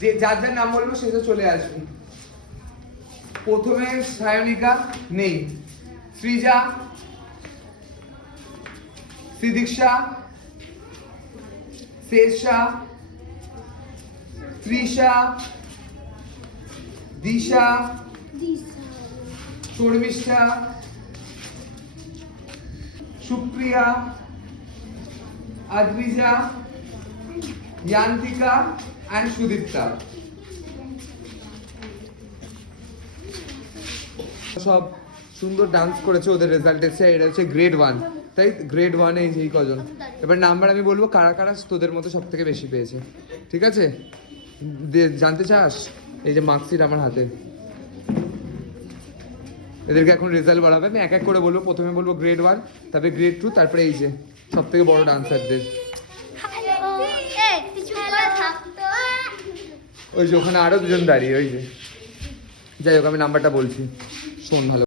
যে যার যার নাম বলবো সে তো চলে আসবি। প্রথমে সায়নিকা নেই, সৃজা, সিদীক্ষা, শেষা, তৃষা, দিশা, শর্মিষ্ঠা, সুপ্রিয়া, আদ্রিজা, ইয়ান্তিকা and সুদীপ্তা। সব সুন্দর ডান্স করেছে, ওদের রেজাল্ট এসেছে, এটা হচ্ছে গ্রেড 1, তাই গ্রেড 1 এই যেই কজন। এবার নাম্বার আমি বলবো কারা কারা তোদের মতো সব থেকে বেশি পেয়েছে, ঠিক আছে? জানতে চাস? এই যে মার্কশিট আমার হাতে, এদেরকে এখন রেজাল্ট বাড়াবে, আমি এক এক করে বলবো। প্রথমে বলবো গ্রেড 1, তারপরে গ্রেড 2, তারপরে এই যে সব থেকে বড় ডান্সারদের। ওই যে ওখানে আরো দুজন দাঁড়িয়ে, ওই যে। যাই হোক, আমি নাম্বারটা বলছি, শোন ভালো।